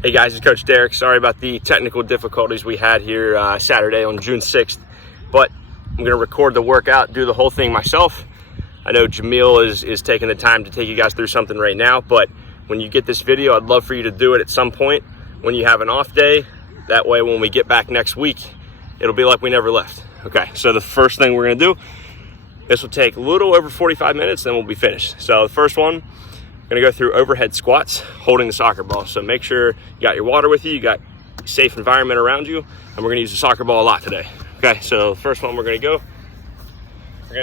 Hey guys, it's Coach Derek. Sorry about the technical difficulties we had here Saturday on June 6th, but I'm going to record the workout, do the whole thing myself. I know Jamil is taking the time to take you guys through something right now, but when you get this video, I'd love for you to do it at some point when you have an off day. That way, when we get back next week, it'll be like we never left. Okay, so the first thing we're going to do, this will take a little over 45 minutes, then we'll be finished. So the first one, gonna go through overhead squats holding the soccer ball. So make sure you got your water with you, you got a safe environment around you, and we're gonna use the soccer ball a lot today. Okay, so the first one we're gonna go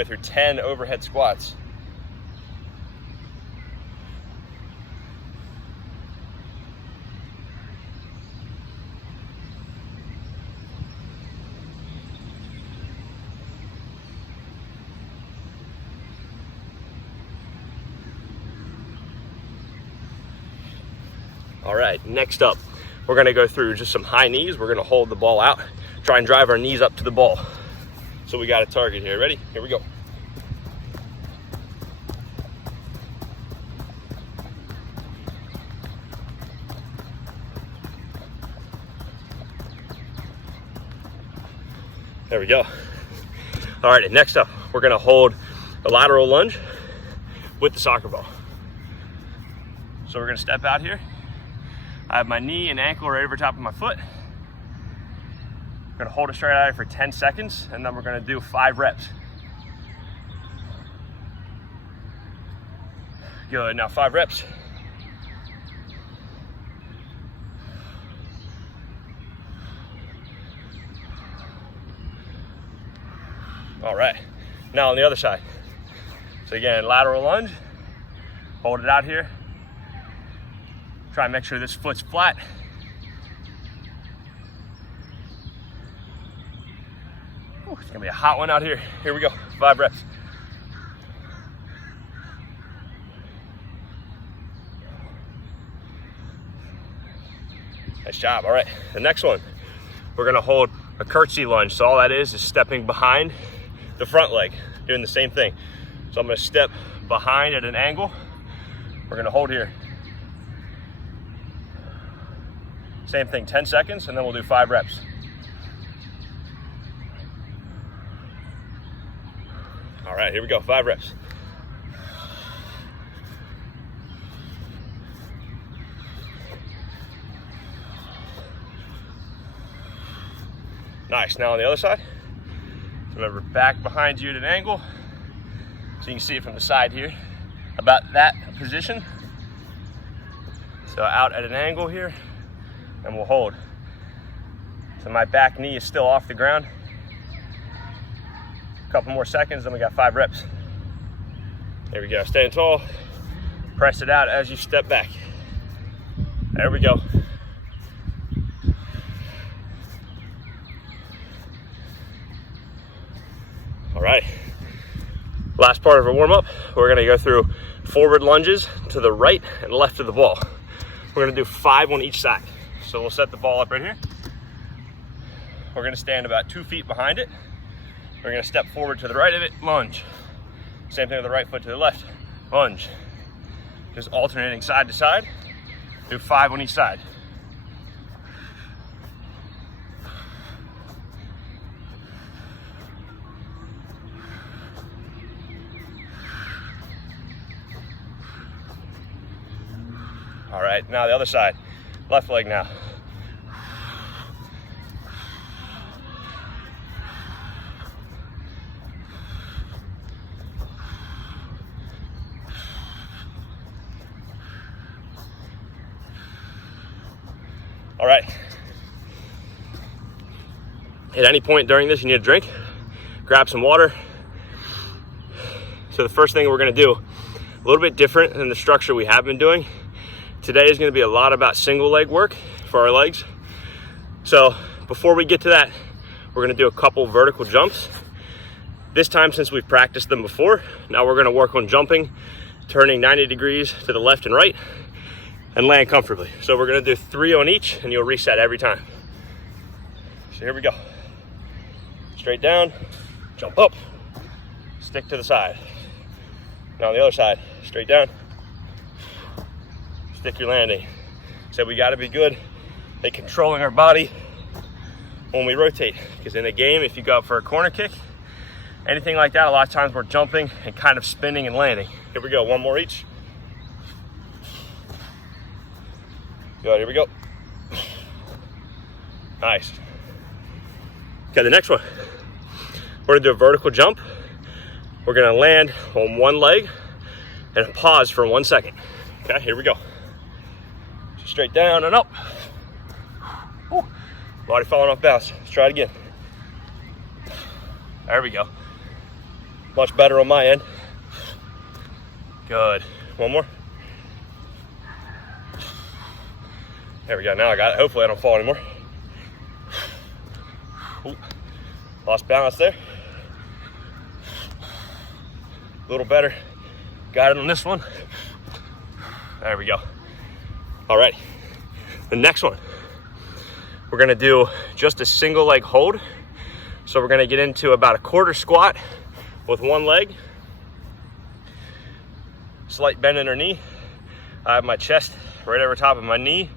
through 10 overhead squats. All right, next up, we're gonna go through just some high knees. We're gonna hold the ball out, try and drive our knees up to the ball. So we got a target here. Ready? Here we go. There we go. All right, and next up, we're gonna hold a lateral lunge with the soccer ball. So we're gonna step out here. I have my knee and ankle right over top of my foot. I'm gonna hold it straight out here for 10 seconds, and then we're gonna do 5 reps. Good, now 5 reps. All right, now on the other side. So again, lateral lunge, hold it out here. Try and make sure this foot's flat. Ooh, it's gonna be a hot one out here. Here we go, 5 reps. Nice job, all right. The next one, we're gonna hold a curtsy lunge. So all that is stepping behind the front leg, doing the same thing. So I'm gonna step behind at an angle. We're gonna hold here. Same thing, 10 seconds, and then we'll do 5 reps. All right, here we go, 5 reps. Nice, now on the other side. Remember, back behind you at an angle. So you can see it from the side here, about that position. So out at an angle here. And we'll hold. So my back knee is still off the ground. A couple more seconds, then we got 5 reps. There we go, staying tall. Press it out as you step back. There we go. All right, last part of our warm up, we're gonna go through forward lunges to the right and left of the ball. We're gonna do 5 on each side. So we'll set the ball up right here. We're gonna stand about 2 feet behind it. We're gonna step forward to the right of it, lunge. Same thing with the right foot to the left, lunge. Just alternating side to side. Do 5 on each side. All right, now the other side. Left leg now. All right. At any point during this, you need a drink. Grab some water. So the first thing we're gonna do, a little bit different than the structure we have been doing. Today is gonna be a lot about single leg work for our legs. So before we get to that, we're gonna do a couple vertical jumps. This time, since we've practiced them before, now we're gonna work on jumping, turning 90 degrees to the left and right, and land comfortably. So we're gonna do 3 on each, and you'll reset every time. So here we go. Straight down, jump up, stick to the side. Now on the other side, straight down, stick your landing, So we got to be good at controlling our body when we rotate, because in a game, if you go up for a corner kick, anything like that, a lot of times we're jumping and kind of spinning and landing. Here we go, one more each. Good, here we go. Nice. Okay, the next one, we're gonna do a vertical jump. We're gonna land on one leg and pause for 1 second. Okay, here we go. Straight down and up. Woo. Body falling off balance. Let's try it again. There we go. Much better on my end. Good. One more. There we go. Now I got it. Hopefully I don't fall anymore. Ooh. Lost balance there. A little better. Got it on this one. There we go. All right. The next one, we're gonna do just a single leg hold. So we're gonna get into about a quarter squat with one leg. Slight bend in our knee. I have my chest right over top of my knee,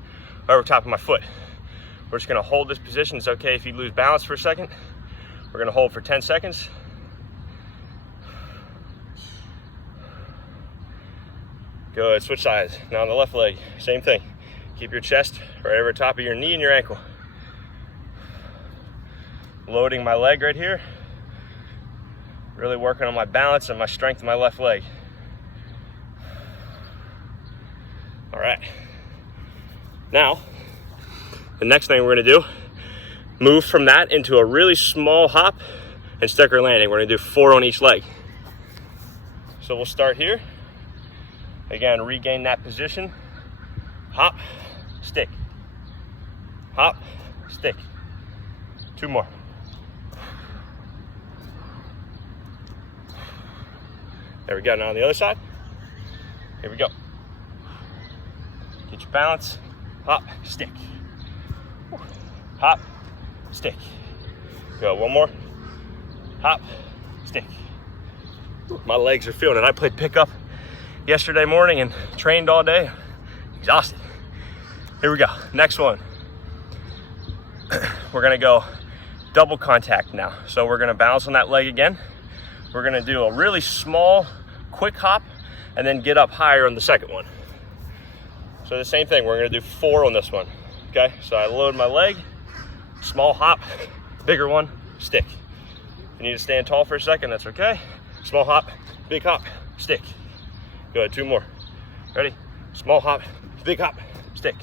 over top of my foot. We're just gonna hold this position. It's okay if you lose balance for a second. We're gonna hold for 10 seconds. Good, switch sides. Now on the left leg, same thing. Keep your chest right over top of your knee and your ankle. Loading my leg right here. Really working on my balance and my strength in my left leg. All right. Now, the next thing we're gonna do, move from that into a really small hop and sticker landing. We're gonna do 4 on each leg. So we'll start here. Again, regain that position. Hop, stick. Hop, stick. 2 more. There we go. Now on the other side. Here we go. Get your balance. Hop, stick. Hop, stick. Go, one more. Hop, stick. My legs are feeling it. I played pickup yesterday morning and trained all day. Exhausted. Here we go. Next one. We're gonna go double contact now. So we're gonna balance on that leg again. We're gonna do a really small, quick hop and then get up higher on the second one. So the same thing, we're gonna do 4 on this one. Okay, so I load my leg, small hop, bigger one, stick. If you need to stand tall for a second, that's okay. Small hop, big hop, stick. Good, 2 more. Ready? Small hop, big hop, stick.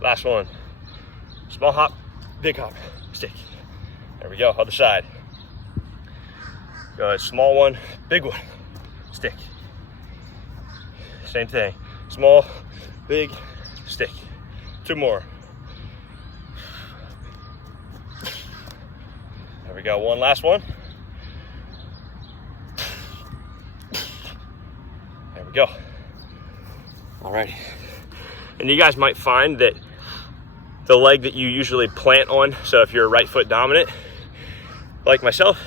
Last one. Small hop, big hop, stick. There we go, other side. Good, small one, big one, stick. Same thing, small, big, stick. 2 more. There we go, one last one. There we go. All right. And you guys might find that the leg that you usually plant on, so if you're a right foot dominant, like myself,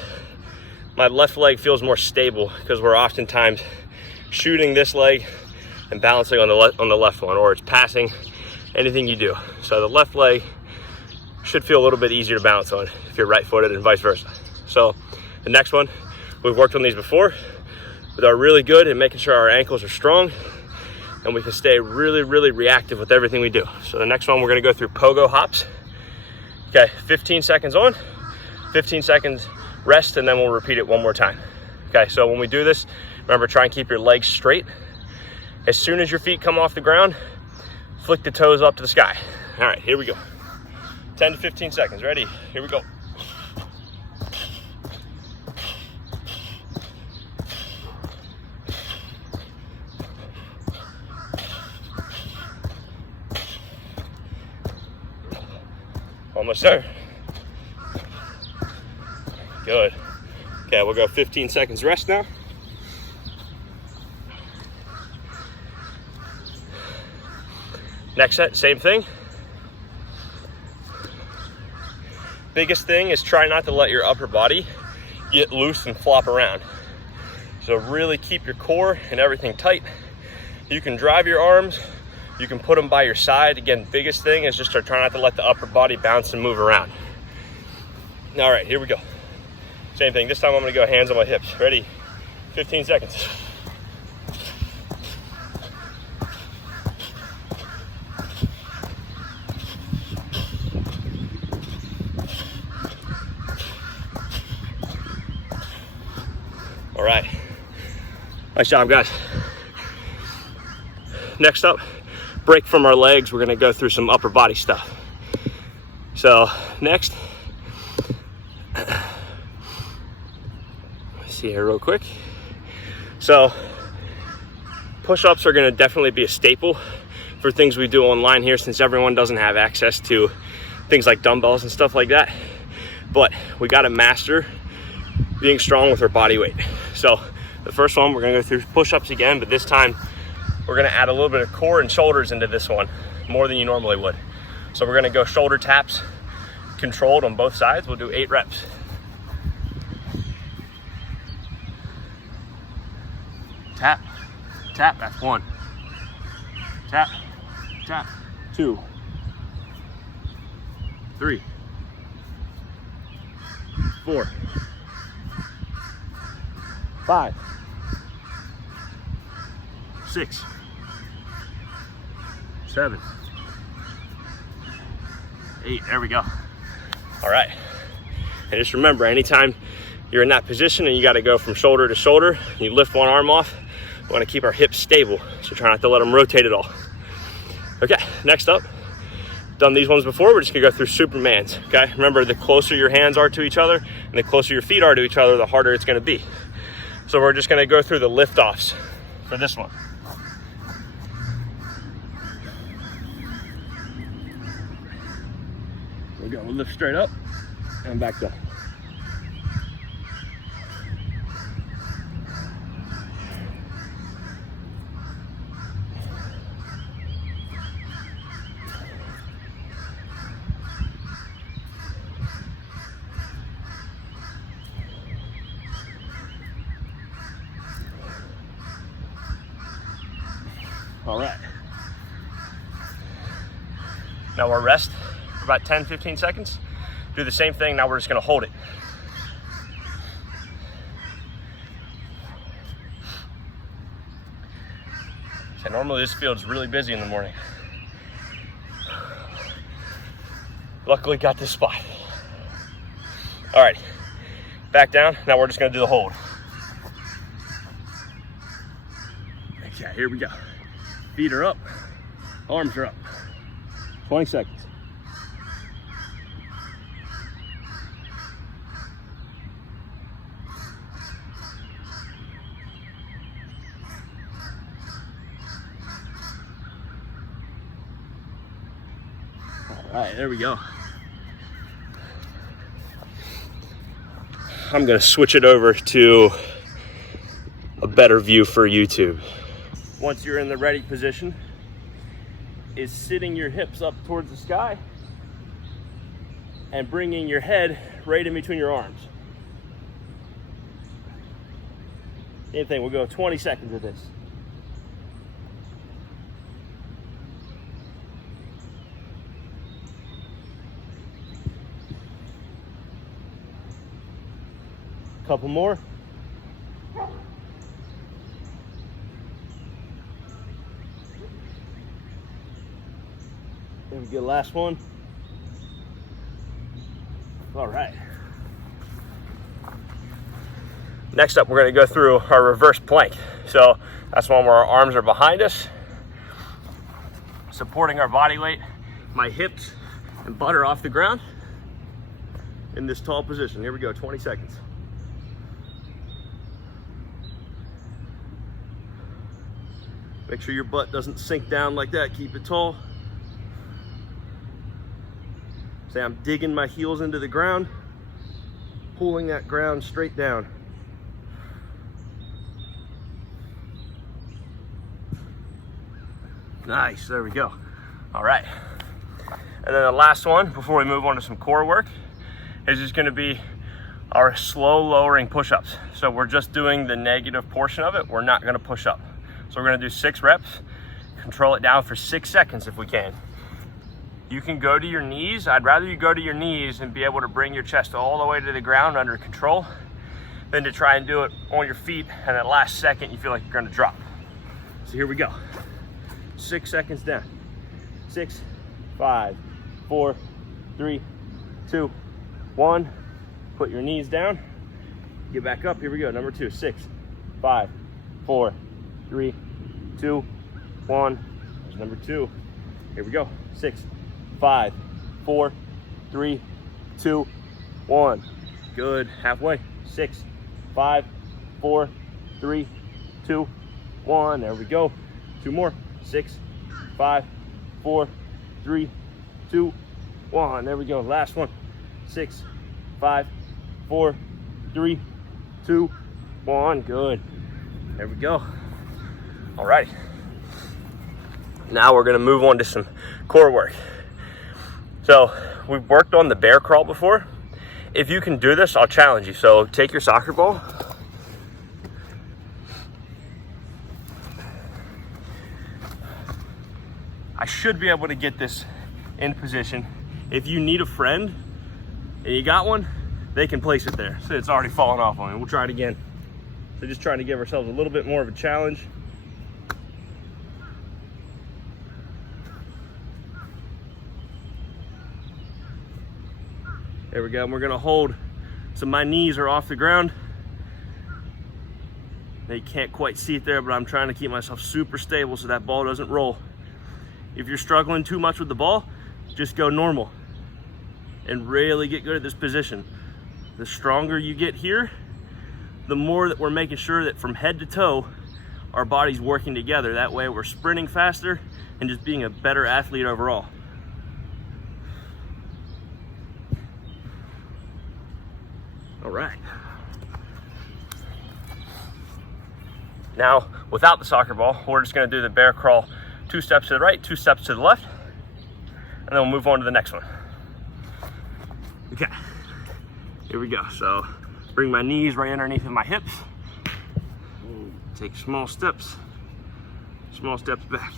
my left leg feels more stable because we're oftentimes shooting this leg and balancing on the left one, or it's passing, anything you do. So the left leg should feel a little bit easier to balance on if you're right-footed and vice versa. So the next one, we've worked on these before, but they're really good at making sure our ankles are strong and we can stay really, really reactive with everything we do. So the next one, we're gonna go through pogo hops. Okay, 15 seconds on, 15 seconds rest, and then we'll repeat it one more time. Okay, so when we do this, remember, try and keep your legs straight. As soon as your feet come off the ground, flick the toes up to the sky. All right, here we go. 10 to 15 seconds, ready? Here we go. Almost there. Good. Okay, we'll go 15 seconds rest now. Next set, same thing. Biggest thing is try not to let your upper body get loose and flop around. So really keep your core and everything tight. You can drive your arms, You can put them by your side. Again, biggest thing is just to try not to let the upper body bounce and move around. All right, here we go. Same thing. This time I'm gonna go hands on my hips. Ready? 15 seconds. All right. Nice job, guys. Next up, break from our legs. We're gonna go through some upper body stuff. So next, let's see here real quick. So push-ups are gonna definitely be a staple for things we do online here, since everyone doesn't have access to things like dumbbells and stuff like that. But we gotta master being strong with our body weight. So the first one, we're gonna go through push-ups again, but this time we're gonna add a little bit of core and shoulders into this one, more than you normally would. So we're gonna go shoulder taps, controlled on both sides. We'll do 8 reps. Tap, tap, that's 1. Tap, tap, 2, 3, 4, 5, 6, 7, 8, there we go. All right, and just remember, anytime you're in that position and you gotta go from shoulder to shoulder, you lift one arm off, we wanna keep our hips stable, so try not to let them rotate at all. Okay, next up, done these ones before, we're just gonna go through Supermans, okay? Remember, the closer your hands are to each other and the closer your feet are to each other, the harder it's gonna be. So we're just gonna go through the lift offs for this one. There we go, we'll lift straight up and back down. All right. Now we'll rest for about 10-15 seconds. Do the same thing, now we're just gonna hold it. So normally this field's really busy in the morning. Luckily got this spot. All right, back down. Now we're just gonna do the hold. Okay, here we go. Feet are up, arms are up. 20 seconds. All right, there we go. I'm gonna switch it over to a better view for YouTube. Once you're in the ready position, is sitting your hips up towards the sky and bringing your head right in between your arms. Same thing, we'll go 20 seconds of this. Couple more. There we go, last one. All right. Next up, we're gonna go through our reverse plank. So that's one where our arms are behind us, supporting our body weight. My hips and butt are off the ground in this tall position. Here we go, 20 seconds. Make sure your butt doesn't sink down like that. Keep it tall. Say I'm digging my heels into the ground, pulling that ground straight down. Nice, there we go. All right. And then the last one, before we move on to some core work, is just gonna be our slow lowering push-ups. So we're just doing the negative portion of it. We're not gonna push up. So we're gonna do 6 reps, control it down for 6 seconds if we can. You can go to your knees. I'd rather you go to your knees and be able to bring your chest all the way to the ground under control than to try and do it on your feet and that last second you feel like you're gonna drop. So here we go. 6 seconds down. 6, 5, 4, 3, 2, 1. Put your knees down. Get back up. Here we go. Number 2. 6, 5, 4, 3, 2, 1. There's number 2. Here we go. 6, 5, 4, 3, 2, 1. Good. Halfway. 6, 5, 4, 3, 2, 1. There we go. 2 more. 6, 5, 4, 3, 2, 1. There we go. Last one. 6, 5, 4, 3, 2, 1. Good. There we go. All right. Now we're going to move on to some core work. So we've worked on the bear crawl before. If you can do this, I'll challenge you. So take your soccer ball. I should be able to get this in position. If you need a friend and you got one, they can place it there. So it's already fallen off on me. We'll try it again. So just trying to give ourselves a little bit more of a challenge. There we go. And we're gonna hold so my knees are off the ground. Now you can't quite see it there, but I'm trying to keep myself super stable so that ball doesn't roll. If you're struggling too much with the ball, just go normal and really get good at this position. The stronger you get here, the more that we're making sure that from head to toe, our body's working together. That way we're sprinting faster and just being a better athlete overall. All right. Now, without the soccer ball, we're just gonna do the bear crawl 2 steps to the right, 2 steps to the left, and then we'll move on to the next one. Okay, here we go. So bring my knees right underneath of my hips. Take small steps back.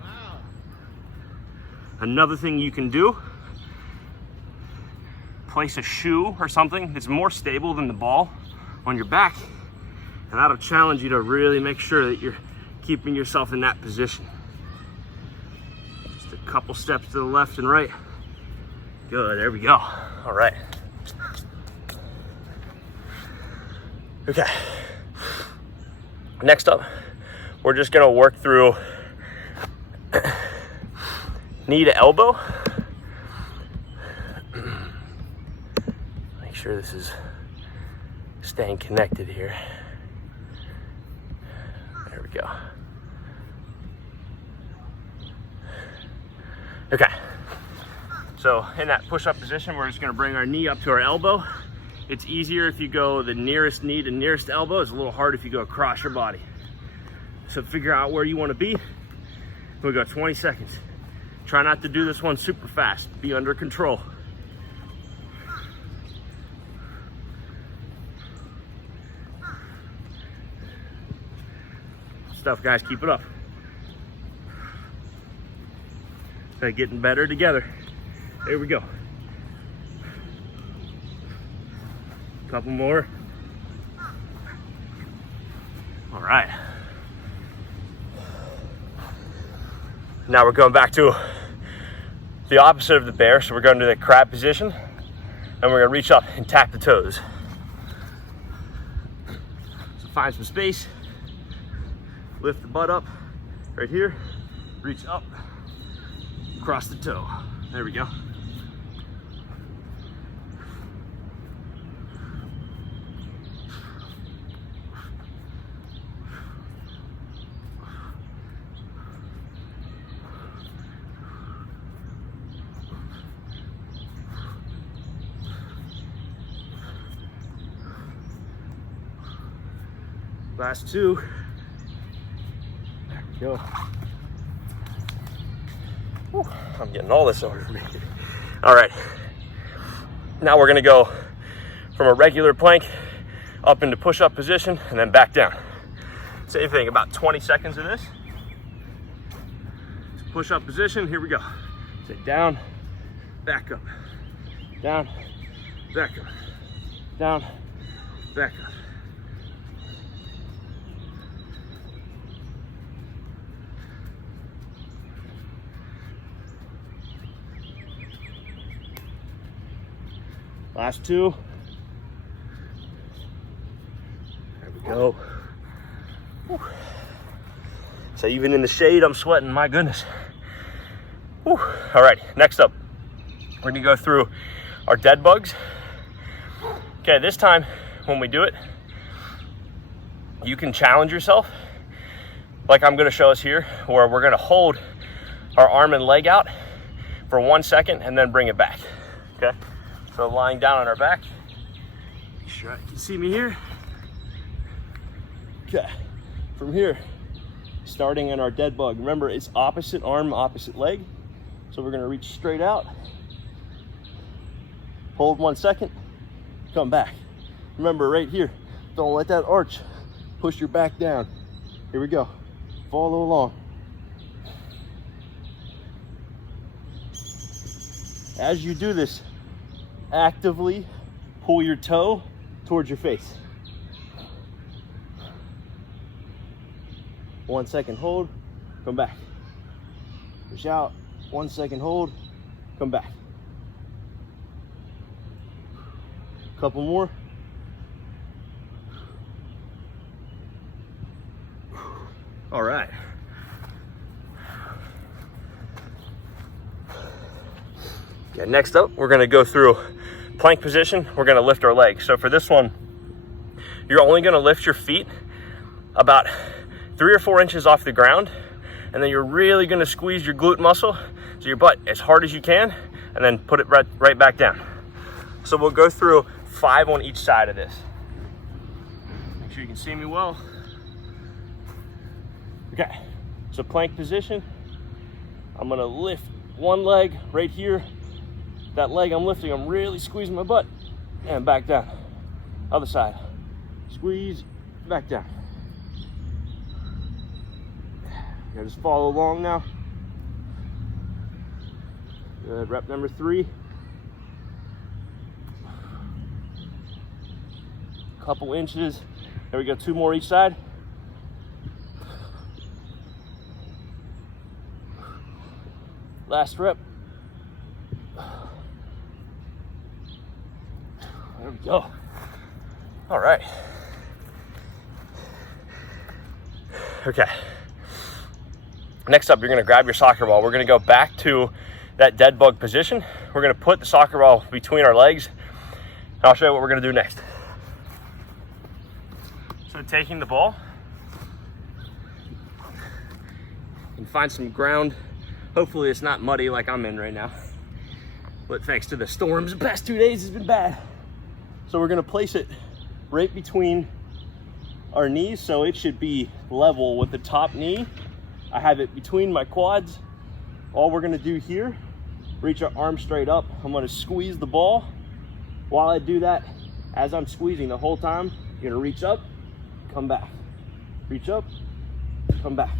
Wow. Another thing you can do, place a shoe or something that's more stable than the ball on your back, and that'll challenge you to really make sure that you're keeping yourself in that position. Just a couple steps to the left and right. Good, there we go. All right. Okay. Next up, we're just gonna work through knee to elbow. Make sure this is staying connected here. There we go. Okay. So in that push-up position, we're just gonna bring our knee up to our elbow. It's easier if you go the nearest knee to nearest elbow. It's a little hard if you go across your body. So figure out where you wanna be. We go 20 seconds. Try not to do this one super fast. Be under control. Stuff, guys, keep it up. Okay, getting better together. There we go. Couple more. All right. Now we're going back to the opposite of the bear. So we're going to the crab position, and we're gonna reach up and tap the toes. So find some space. Lift the butt up right here, reach up, cross the toe. There we go. Last 2. There we go. Whew, I'm getting all this over me. All right. Now we're gonna go from a regular plank up into push-up position, and then back down. Same thing, about 20 seconds of this. Push-up position, here we go. Say down, back up, down, back up, down, back up. Last two. There we go. Whew. So even in the shade, I'm sweating, my goodness. Whew. All right, next up, we're gonna go through our dead bugs. Okay, this time when we do it, you can challenge yourself, like I'm gonna show us here, where we're gonna hold our arm and leg out for 1 second and then bring it back, okay? So lying down on our back, make sure you can see me here. Okay, from here, starting in our dead bug. Remember, it's opposite arm, opposite leg. So we're gonna reach straight out, hold 1 second, come back. Remember right here, don't let that arch push your back down. Here we go, follow along. As you do this, actively pull your toe towards your face. 1 second hold, come back. Push out, 1 second hold, come back. Couple more. All right. Yeah, next up, we're gonna go through plank position. We're gonna lift our legs. So for this one, you're only gonna lift your feet about 3 or 4 inches off the ground, and then you're really gonna squeeze your glute muscle, so your butt as hard as you can, and then put it right back down. So we'll go through 5 on each side of this. Make sure you can see me well. Okay, so plank position. I'm gonna lift one leg right here. That leg I'm lifting, I'm really squeezing my butt, and back down. Other side, squeeze, back down. Yeah, just follow along now. Good, rep number 3. Couple inches. There we go, 2 more each side. Last rep. There we go. All right. Okay. Next up, you're gonna grab your soccer ball. We're gonna go back to that dead bug position. We're gonna put the soccer ball between our legs, and I'll show you what we're gonna do next. So taking the ball, and find some ground. Hopefully it's not muddy like I'm in right now, but thanks to the storms the past 2 days, it's been bad. So we're gonna place it right between our knees, so it should be level with the top knee. I have it between my quads. All we're gonna do here, reach our arm straight up. I'm gonna squeeze the ball. While I do that, as I'm squeezing the whole time, you're gonna reach up, come back. Reach up, come back.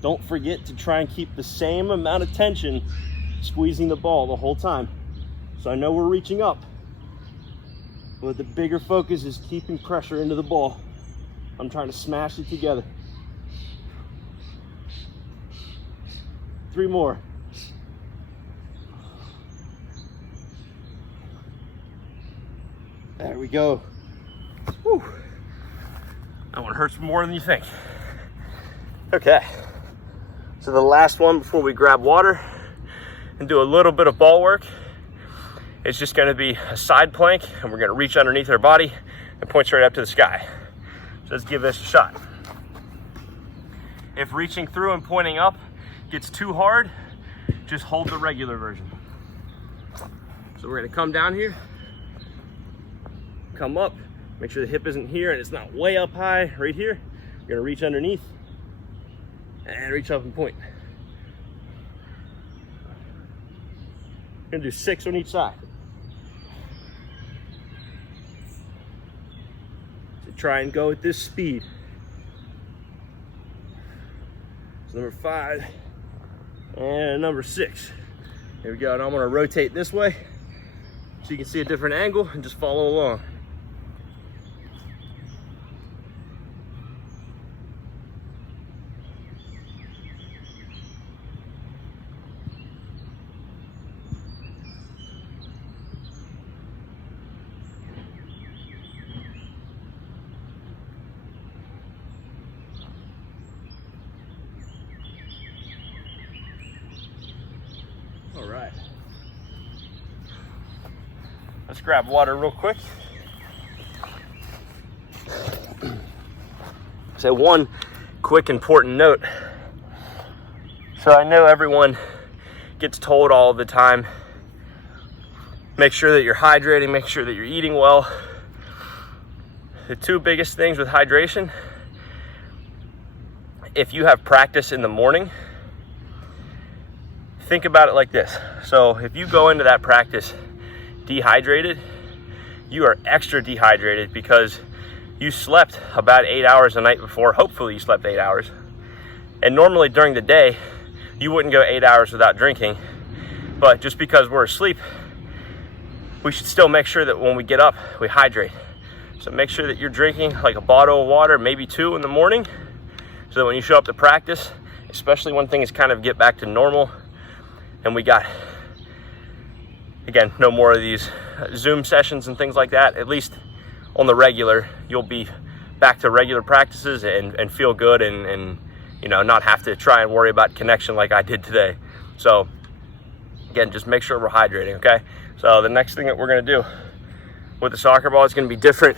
Don't forget to try and keep the same amount of tension squeezing the ball the whole time. So I know we're reaching up, but the bigger focus is keeping pressure into the ball. I'm trying to smash it together. 3 more. There we go. Whew. That one hurts more than you think. Okay. So the last one before we grab water and do a little bit of ball work, it's just gonna be a side plank, and we're gonna reach underneath our body and point straight up to the sky. So let's give this a shot. If reaching through and pointing up gets too hard, just hold the regular version. So we're gonna come down here, come up, make sure the hip isn't here and it's not way up high right here. You're gonna reach underneath and reach up and point. We're gonna do 6 on each side. try and go at this speed. So number 5 and number 6. Here we go, and I'm gonna rotate this way so you can see a different angle and just follow along. All right. Let's grab water real quick. So one quick important note. So I know everyone gets told all the time, make sure that you're hydrating, make sure that you're eating well. The 2 biggest things with hydration, if you have practice in the morning, think about it like this. So if you go into that practice dehydrated, you are extra dehydrated because you slept about 8 hours the night before. Hopefully you slept 8 hours. And normally during the day, you wouldn't go 8 hours without drinking. But just because we're asleep, we should still make sure that when we get up, we hydrate. So make sure that you're drinking like a bottle of water, maybe 2 in the morning, so that when you show up to practice, especially when things kind of get back to normal, and we got, again, no more of these Zoom sessions and things like that, at least on the regular, you'll be back to regular practices and feel good and you know, not have to try and worry about connection like I did today. So again, just make sure we're hydrating, okay? So the next thing that we're gonna do with the soccer ball is gonna be different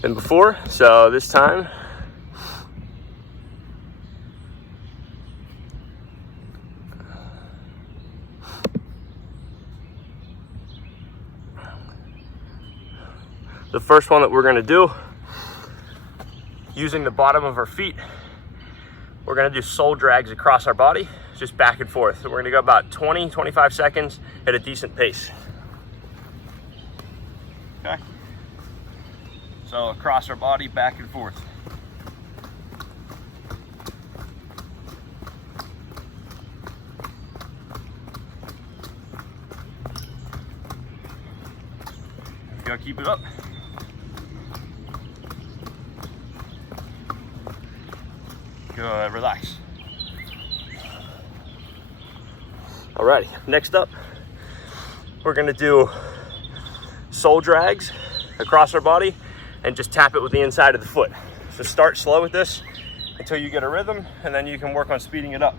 than before. So this time, the first one that we're gonna do, using the bottom of our feet, we're gonna do soul drags across our body, just back and forth. So we're gonna go about 20, 25 seconds at a decent pace. Okay? So across our body, back and forth. Go, keep it up. Good, relax. Alrighty, next up, we're gonna do soul drags across our body and just tap it with the inside of the foot. So start slow with this until you get a rhythm, and then you can work on speeding it up.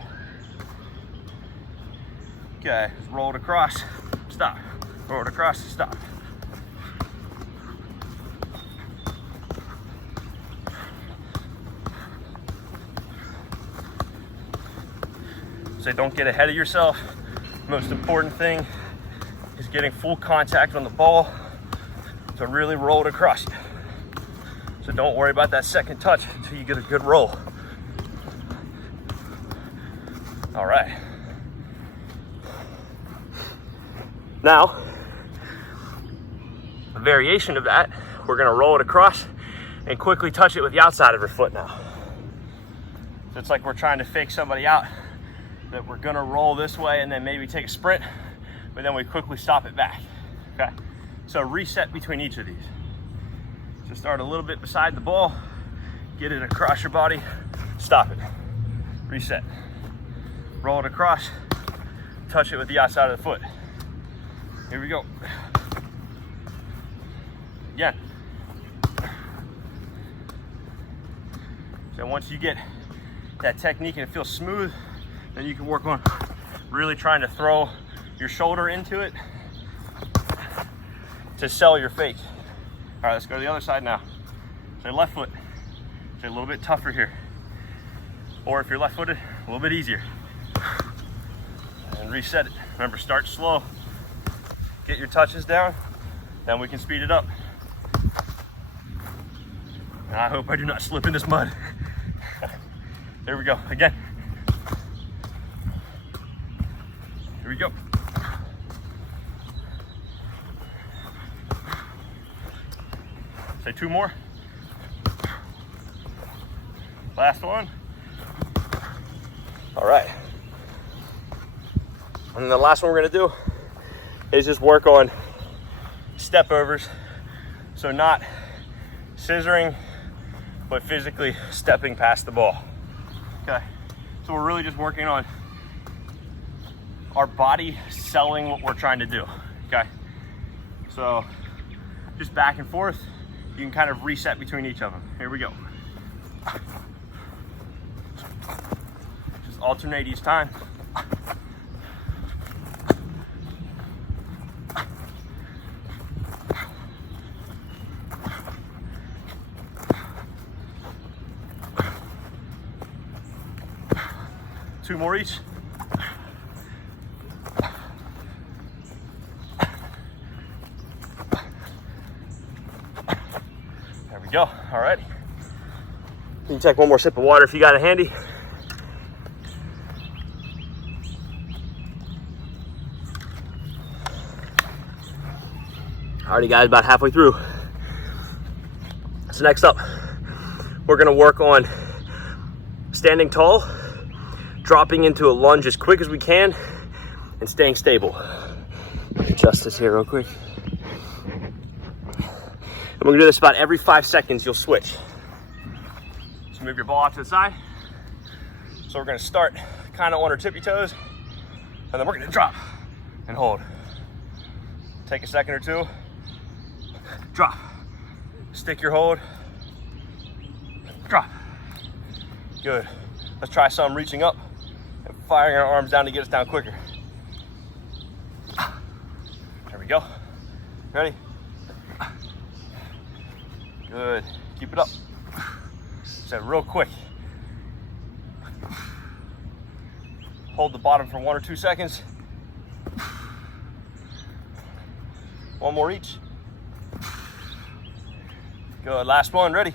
Okay, roll it across, stop. Roll it across, stop. So don't get ahead of yourself. Most important thing is getting full contact on the ball to really roll it across you. So don't worry about that second touch until you get a good roll. All right. Now, a variation of that, we're gonna roll it across and quickly touch it with the outside of your foot now. So it's like we're trying to fake somebody out, that we're gonna roll this way and then maybe take a sprint, but then we quickly stop it back, okay? So reset between each of these. So start a little bit beside the ball, get it across your body, stop it, reset. Roll it across, touch it with the outside of the foot. Here we go. Again. So once you get that technique and it feels smooth, then you can work on really trying to throw your shoulder into it to sell your fake. All right, let's go to the other side now. So left foot, so a little bit tougher here. Or if you're left-footed, a little bit easier. And reset it. Remember, start slow. Get your touches down, then we can speed it up. And I hope I do not slip in this mud. There we go, again. Here we go. Say 2 more. Last one. All right. And the last one we're gonna do is just work on step overs. So not scissoring, but physically stepping past the ball. Okay. So we're really just working on our body selling what we're trying to do. Okay. So just back and forth. You can kind of reset between each of them. Here we go. Just alternate each time. Two more each. There we go. All right. You can take one more sip of water if you got it handy. Alrighty guys, about halfway through. So next up, we're gonna work on standing tall, dropping into a lunge as quick as we can, and staying stable. Adjust this here real quick. And we're gonna do this about every 5 seconds, you'll switch. So move your ball off to the side. So we're gonna start kind of on our tippy toes, and then we're gonna drop and hold. Take a second or two, drop, stick your hold, drop. Good. Let's try some reaching up and firing our arms down to get us down quicker. There we go. Ready? Good. Keep it up. So real quick. Hold the bottom for 1 or 2 seconds. One more each. Good. Last one. Ready?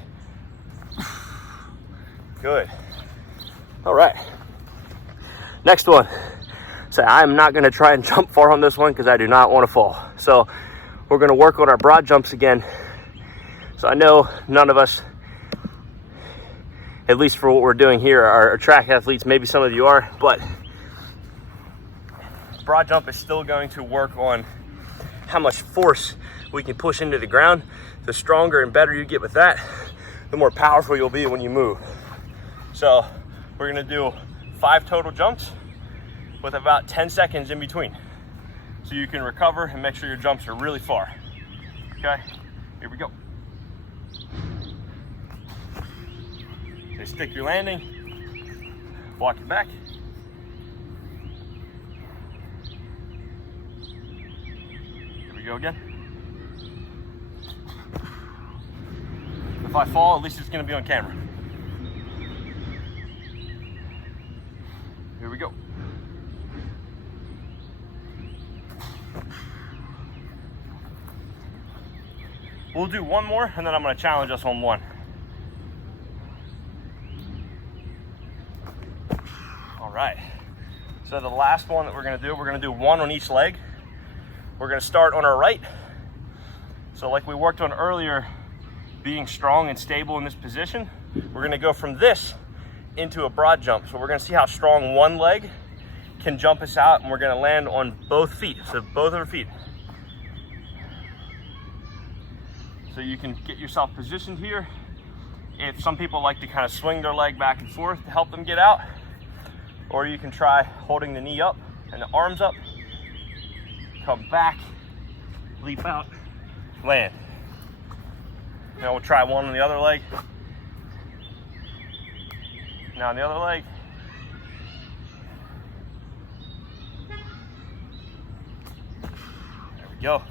Good. All right. Next one. So I'm not going to try and jump far on this one because I do not want to fall. So we're going to work on our broad jumps again. So I know none of us, at least for what we're doing here, are track athletes. Maybe some of you are, but broad jump is still going to work on how much force we can push into the ground. The stronger and better you get with that, the more powerful you'll be when you move. So we're gonna do 5 total jumps with about 10 seconds in between. So you can recover and make sure your jumps are really far. Okay, here we go. Okay, stick your landing, walk it back. Here we go again. If I fall, at least it's gonna be on camera. Here we go. We'll do one more and then I'm gonna challenge us on one. All right. So the last one that we're gonna do one on each leg. We're gonna start on our right. So like we worked on earlier, being strong and stable in this position, we're gonna go from this into a broad jump. So we're gonna see how strong one leg can jump us out, and we're gonna land on both feet, so both of our feet. So you can get yourself positioned here. If some people like to kind of swing their leg back and forth to help them get out, or you can try holding the knee up and the arms up, come back, leap out, land. Now we'll try one on the other leg. Now on the other leg. There we go.